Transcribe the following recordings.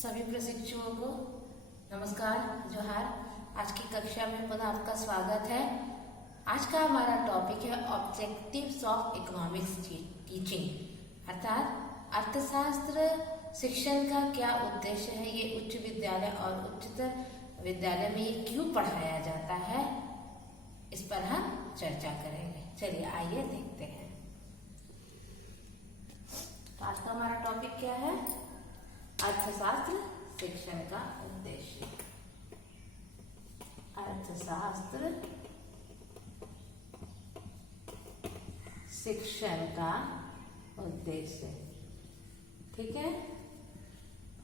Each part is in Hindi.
सभी प्रशिक्षुओं को नमस्कार, जोहार। आज की कक्षा में पुनः आपका स्वागत है। आज का हमारा टॉपिक है ऑब्जेक्टिव्स ऑफ इकोनॉमिक्स टीचिंग, अर्थात अर्थशास्त्र शिक्षण का क्या उद्देश्य है, ये उच्च विद्यालय और उच्चतर विद्यालय में ये क्यों पढ़ाया जाता है, इस पर हम चर्चा करेंगे। चलिए आइए देखते हैं। तो आज का हमारा टॉपिक क्या है? अर्थशास्त्र शिक्षण का उद्देश्य। अर्थशास्त्र शिक्षण का उद्देश्य, ठीक है।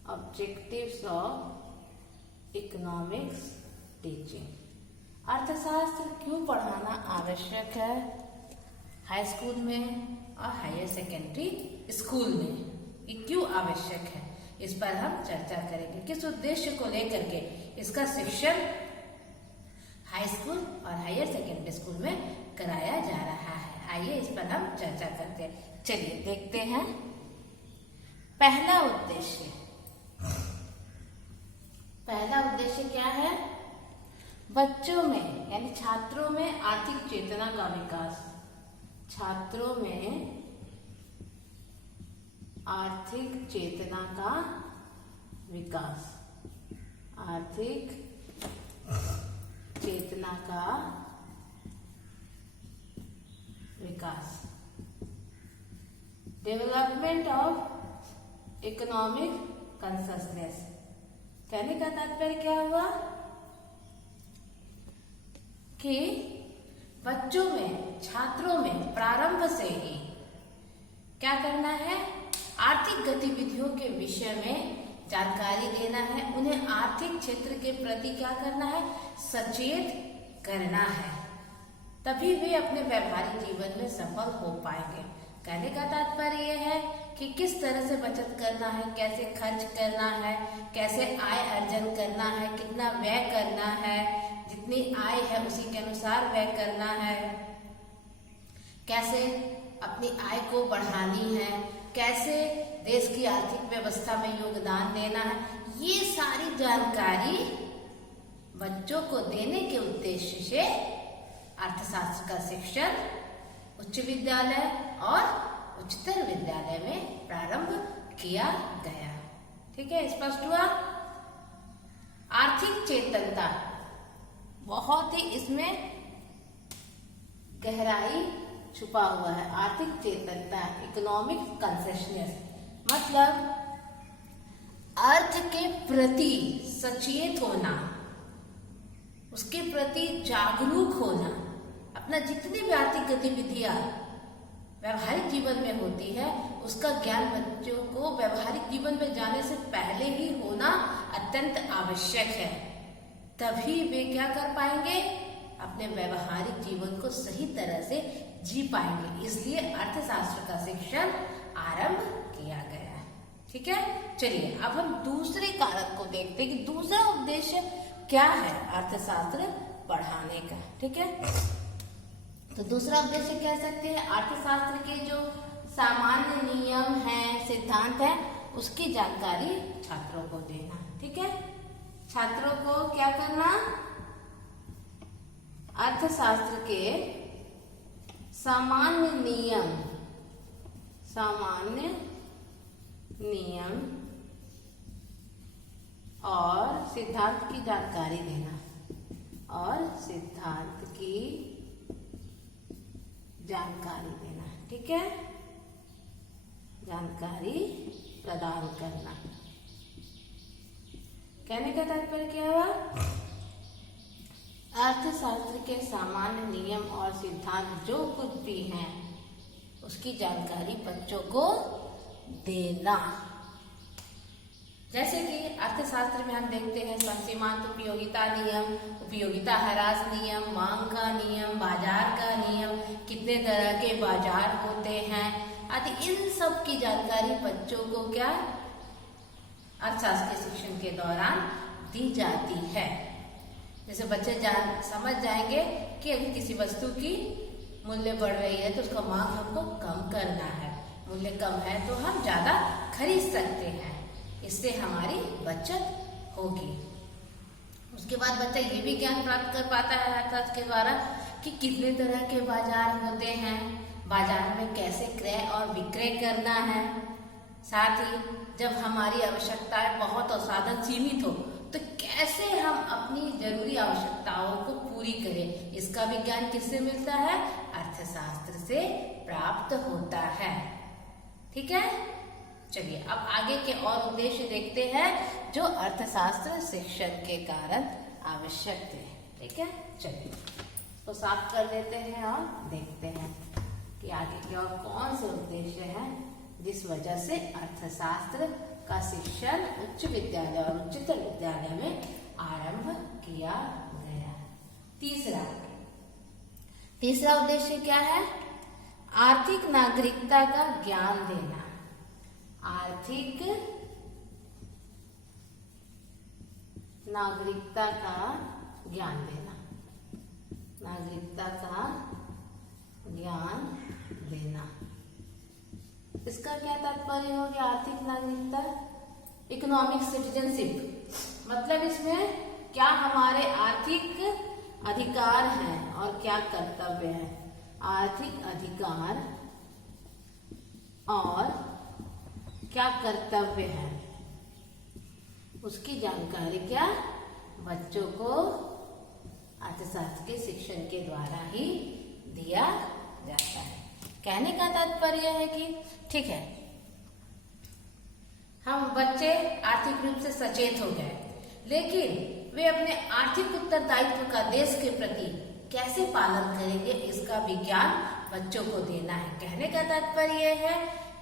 Objectives of economics teaching. अर्थशास्त्र क्यों पढ़ाना आवश्यक है हाई स्कूल में और हायर सेकेंडरी स्कूल में, ये क्यों आवश्यक है, इस पर हम चर्चा करेंगे। किस उद्देश्य को लेकर के इसका शिक्षण हाई स्कूल और हायर सेकेंडरी स्कूल में कराया जा रहा है, आइए इस पर हम चर्चा करते हैं। चलिए देखते हैं। पहला उद्देश्य क्या है? बच्चों में यानी छात्रों में आर्थिक चेतना का विकास। छात्रों में आर्थिक चेतना का विकास। आर्थिक चेतना का विकास। Development of economic consciousness. कहने का तात्पर्य क्या हुआ कि बच्चों में, छात्रों में प्रारंभ से ही क्या करना है? आर्थिक गतिविधियों के विषय में जानकारी देना है। उन्हें आर्थिक क्षेत्र के प्रति क्या करना है? सचेत करना है। तभी वे अपने व्यावहारिक जीवन में सफल हो पाएंगे। कहने का तात्पर्य यह है कि किस तरह से बचत करना है, कैसे खर्च करना है, कैसे आय अर्जन करना है, कितना व्यय करना है, जितनी आय है उसी के अनुसार व्यय करना है, कैसे अपनी आय को बढ़ानी है, कैसे देश की आर्थिक व्यवस्था में योगदान देना है, ये सारी जानकारी बच्चों को देने के उद्देश्य से अर्थशास्त्र का शिक्षण उच्च विद्यालय और उच्चतर विद्यालय में प्रारंभ किया गया। ठीक है, स्पष्ट हुआ? आर्थिक चेतनता, बहुत ही इसमें गहराई छुपा हुआ है। आर्थिक चेतनता, इकोनॉमिक कॉन्शसनेस, मतलब अर्थ के प्रति सचेत होना, उसके प्रति जागरूक होना। अपना जितनी भी आर्थिक गतिविधियां व्यवहारिक जीवन में होती है, उसका ज्ञान बच्चों को व्यवहारिक जीवन में जाने से पहले ही होना अत्यंत आवश्यक है। तभी वे क्या कर पाएंगे? अपने व्यवहारिक जीवन को सही तरह से जी पाएंगे। इसलिए अर्थशास्त्र का शिक्षण आरंभ किया गया। ठीक है, चलिए अब हम दूसरे कारक को देखते हैं कि दूसरा उद्देश्य क्या है अर्थशास्त्र पढ़ाने का। ठीक है, तो दूसरा उद्देश्य कह सकते हैं अर्थशास्त्र के जो सामान्य नियम हैं, सिद्धांत हैं, उसकी जानकारी छात्रों को देना। ठीक है, छात्रों को क्या करना? अर्थशास्त्र के सामान्य नियम और सिद्धांत की जानकारी देना। ठीक है, जानकारी प्रदान करना। कहने का तात्पर्य क्या हुआ? अर्थशास्त्र के सामान्य नियम और सिद्धांत जो कुछ भी हैं, उसकी जानकारी बच्चों को देना। जैसे कि अर्थशास्त्र में हम देखते हैं सीमांत उपयोगिता नियम, उपयोगिता ह्रास नियम, मांग का नियम, बाजार का नियम, कितने तरह के बाजार होते हैं आदि, इन सब की जानकारी बच्चों को क्या अर्थशास्त्र के शिक्षण के दौरान दी जाती है। जैसे बच्चे समझ जाएंगे कि अगर किसी वस्तु की मूल्य बढ़ रही है तो उसका मांग हमको कम करना है, मूल्य कम है तो हम ज्यादा खरीद सकते हैं। इससे हमारी बचत होगी। उसके बाद बच्चा ये भी ज्ञान प्राप्त कर पाता है अर्थशास्त्र के द्वारा कि कितने तरह के बाजार होते हैं, बाजार में कैसे क्रय और विक्रय करना है। साथ ही जब हमारी आवश्यकताएं बहुत और साधन सीमित हो तो कैसे हम अपनी जरूरी आवश्यकताओं को पूरी करें, इसका भी ज्ञान किससे मिलता है? अर्थशास्त्र से प्राप्त होता है। ठीक है, चलिए अब आगे के और उद्देश्य देखते हैं जो अर्थशास्त्र शिक्षण के कारण आवश्यक थे। ठीक है, चलिए तो साफ कर देते हैं और देखते हैं कि आगे के और कौन से उद्देश्य हैं जिस वजह से अर्थशास्त्र का शिक्षण उच्च विद्यालय और उच्चतर विद्यालय में आरंभ किया गया। तीसरा उद्देश्य क्या है? आर्थिक नागरिकता का ज्ञान देना। आर्थिक नागरिकता का ज्ञान देना, नागरिकता का ज्ञान देना। इसका क्या तात्पर्य हो गया? आर्थिक नागरिकता, इकोनॉमिक सिटीजनशिप, मतलब इसमें क्या हमारे आर्थिक अधिकार हैं और क्या कर्तव्य है। आर्थिक अधिकार और क्या कर्तव्य है उसकी जानकारी क्या बच्चों को अर्थशास्त्र के शिक्षण के द्वारा ही दिया जाता है। कहने का तात्पर्य है कि ठीक है, हम बच्चे आर्थिक रूप से सचेत हो गए, लेकिन वे अपने आर्थिक उत्तरदायित्व का देश के प्रति कैसे पालन करेंगे इसका विज्ञान बच्चों को देना है। कहने का तात्पर्य है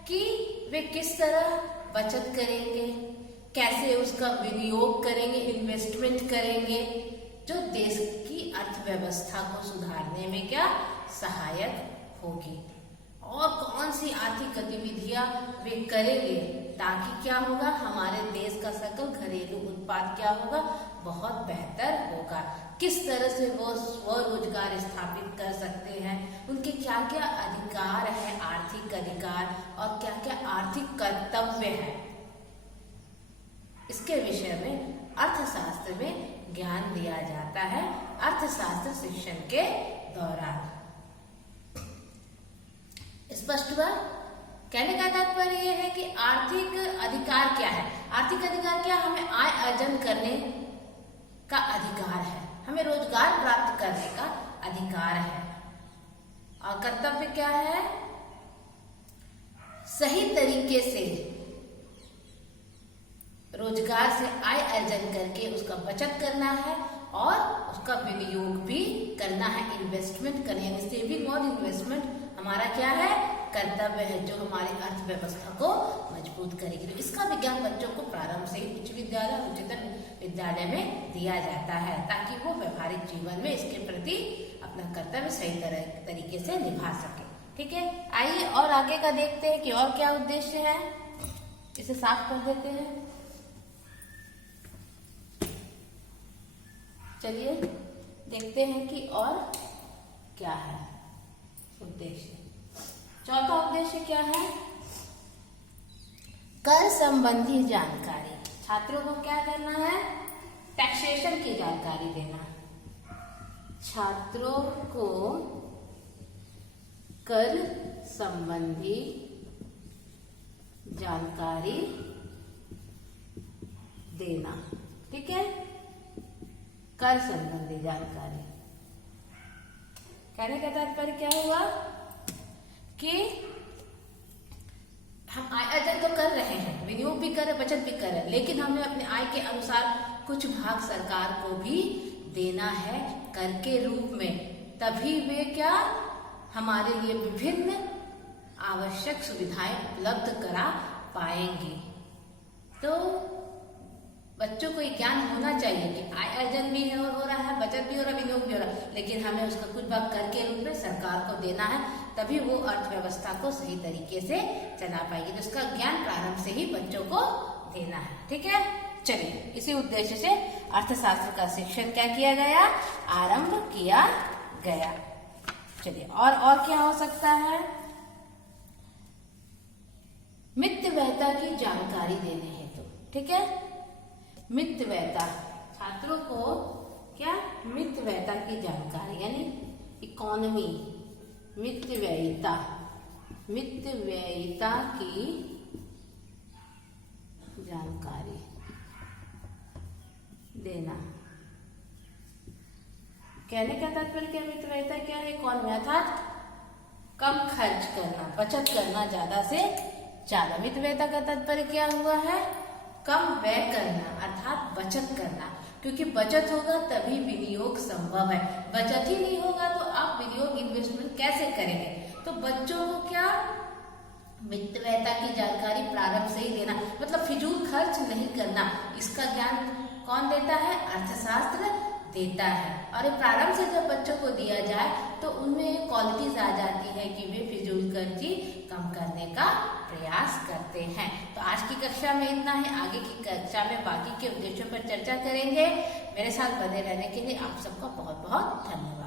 कि वे किस तरह बचत करेंगे, कैसे उसका विनियोग करेंगे, इन्वेस्टमेंट करेंगे, जो देश की अर्थव्यवस्था को सुधारने में क्या सहायक होगी, और कौन सी आर्थिक गतिविधियां वे करेंगे ताकि क्या होगा, हमारे देश का सकल घरेलू उत्पाद क्या होगा, बहुत बेहतर होगा। किस तरह से वो स्वरोजगार स्थापित कर सकते हैं, उनके क्या क्या अधिकार है, आर्थिक अधिकार, और क्या क्या आर्थिक कर्तव्य है, इसके विषय में अर्थशास्त्र में ज्ञान दिया जाता है अर्थशास्त्र शिक्षण के दौरान। स्पष्ट हुआ? कहने का तात्पर्य यह है कि आर्थिक अधिकार क्या है। आर्थिक अधिकार क्या? हमें आय अर्जन करने का अधिकार है, हमें रोजगार प्राप्त करने का अधिकार है, और कर्तव्य क्या है? सही तरीके से रोजगार से आय अर्जन करके उसका बचत करना है और उसका विनियोग भी करना है, इन्वेस्टमेंट करनी है। सेविंग और इन्वेस्टमेंट हमारा क्या है? कर्तव्य है, जो हमारी अर्थव्यवस्था को मजबूत करेगी। तो इसका विज्ञान बच्चों को प्रारंभ से ही उच्च विद्यालय और उच्चतर विद्यालय में दिया जाता है ताकि वो व्यवहारिक जीवन में इसके प्रति अपना कर्तव्य सही तरीके से निभा सके। ठीक है, आइए और आगे का देखते हैं कि और क्या उद्देश्य है। इसे साफ कर देते हैं। चलिए देखते हैं कि और क्या है उद्देश्य। चौथा उद्देश्य क्या है? कर संबंधी जानकारी। छात्रों को क्या करना है? टैक्सेशन की जानकारी देना। छात्रों को कर संबंधी जानकारी देना। ठीक है, कर संबंधी जानकारी। कहने का तात्पर्य क्या हुआ कि हम आय अर्जन तो कर रहे हैं, विनियोग भी कर रहे, बचत भी कर रहे हैं, लेकिन हमें अपने आय के अनुसार कुछ भाग सरकार को भी देना है कर के रूप में, तभी वे क्या हमारे लिए विभिन्न आवश्यक सुविधाएं उपलब्ध करा पाएंगे। तो बच्चों को ये ज्ञान होना चाहिए कि आय अर्जन भी है और हो रहा है, बचत भी हो रहा है, विनियोग भी हो रहा है, लेकिन हमें उसका कुछ भाग कर के रूप में सरकार को देना है, तभी वो अर्थव्यवस्था को सही तरीके से चला पाएगी। तो इसका ज्ञान प्रारंभ से ही बच्चों को देना है। ठीक है, चलिए इसी उद्देश्य से अर्थशास्त्र का शिक्षण क्या किया गया? आरंभ किया गया। चलिए और क्या हो सकता है? मितव्ययता की जानकारी देने हेतु। ठीक है। मितव्ययता, छात्रों को क्या मितव्ययता की जानकारी यानी इकोनॉमी, मितव्ययिता की जानकारी देना। कहने का तात्पर्य क्या, मितव्ययिता क्या है, इकोनॉमी अर्थात कम खर्च करना, बचत करना ज्यादा से ज्यादा। मितव्ययिता का तात्पर्य क्या हुआ है, कम व्यय करना अर्थात बचत करना, क्योंकि बचत होगा तभी विनियोग संभव है। बचत ही नहीं होगा तो आप विनियोग इन्वेस्टमेंट कैसे करेंगे। तो बच्चों को क्या मितव्ययिता की जानकारी प्रारंभ से ही देना, मतलब फिजूल खर्च नहीं करना। इसका ज्ञान कौन देता है, अर्थशास्त्र देता है। और प्रारंभ से जब बच्चों को दिया जाए तो उनमें क्वालिटीज आ जाती है कि वे फिजूल खर्ची कम करने का प्रयास करते हैं। तो आज की कक्षा में इतना है, आगे की कक्षा में बाकी के उद्देश्यों पर चर्चा करेंगे। मेरे साथ बने रहने के लिए आप सबका बहुत बहुत धन्यवाद।